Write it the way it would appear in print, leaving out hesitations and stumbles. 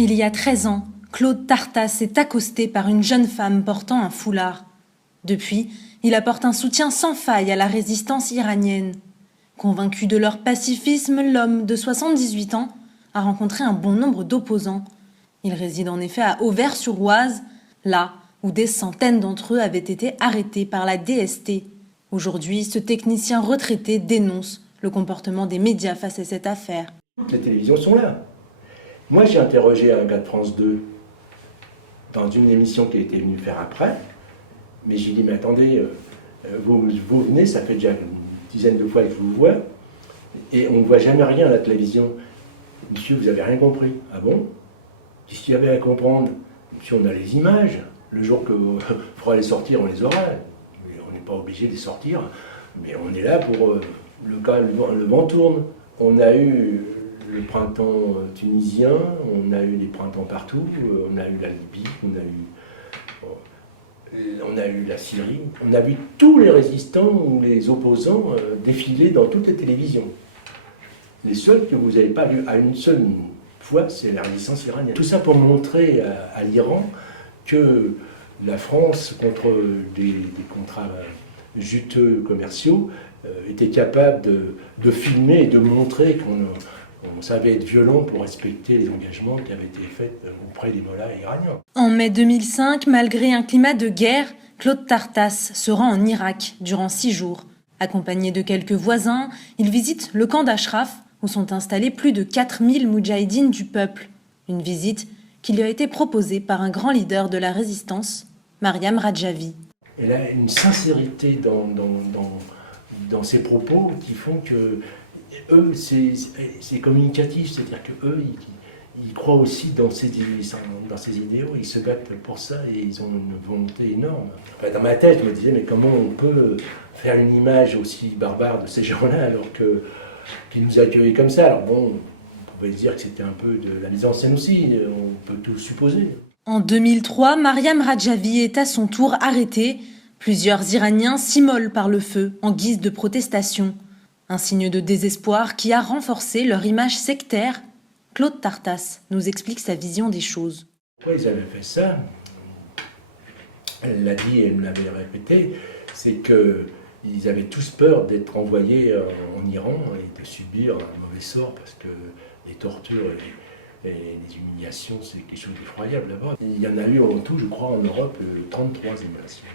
Il y a 13 ans, Claude Tartas est accosté par une jeune femme portant un foulard. Depuis, il apporte un soutien sans faille à la résistance iranienne. Convaincu de leur pacifisme, l'homme de 78 ans a rencontré un bon nombre d'opposants. Il réside en effet à Auvers-sur-Oise, là où des centaines d'entre eux avaient été arrêtés par la DST. Aujourd'hui, ce technicien retraité dénonce le comportement des médias face à cette affaire. Toutes les télévisions sont là. Moi, j'ai interrogé un gars de France 2 dans une émission qui était venu faire après, mais j'ai dit, mais attendez, vous venez, ça fait déjà une dizaine de fois que je vous vois, et on ne voit jamais rien à la télévision. Monsieur, vous n'avez rien compris. Ah bon? Qu'est-ce qu'il y avait à comprendre? Monsieur, on a les images. Le jour qu'il faudra les sortir, on les aura. Mais on n'est pas obligé de les sortir, mais on est là pour le vent tourne. On a eu le printemps tunisien, on a eu des printemps partout, on a eu la Libye, on a eu la Syrie, on a vu tous les résistants ou les opposants défiler dans toutes les télévisions. Les seuls que vous n'avez pas vus à une seule fois, c'est la résistance iranienne. Tout ça pour montrer à l'Iran que la France, contre des contrats juteux commerciaux, était capable de filmer et de montrer qu'on savait être violent pour respecter les engagements qui avaient été faits auprès des mollahs iraniens. En mai 2005, malgré un climat de guerre, Claude Tartas se rend en Irak durant 6 jours. Accompagné de quelques voisins, il visite le camp d'Ashraf, où sont installés plus de 4000 moudjahidines du peuple. Une visite qui lui a été proposée par un grand leader de la résistance, Mariam Rajavi. Elle a une sincérité dans ses propos qui font que eux, c'est communicatif, c'est-à-dire qu'eux, ils croient aussi dans ces idéaux, ils se battent pour ça et ils ont une volonté énorme. Enfin, dans ma tête, je me disais, mais comment on peut faire une image aussi barbare de ces gens-là alors qu'ils nous accueillaient comme ça? Alors bon, on pouvait dire que c'était un peu de la mise en scène aussi, on peut tout supposer. En 2003, Mariam Rajavi est à son tour arrêtée. Plusieurs Iraniens s'immolent par le feu en guise de protestation. Un signe de désespoir qui a renforcé leur image sectaire. Claude Tartas nous explique sa vision des choses. Pourquoi ils avaient fait ça? Elle l'a dit et elle me l'avait répété, c'est qu'ils avaient tous peur d'être envoyés en Iran et de subir un mauvais sort parce que les tortures et les humiliations, c'est quelque chose d'effroyable là-bas. Il y en a eu en tout, je crois, en Europe, 33 humiliations.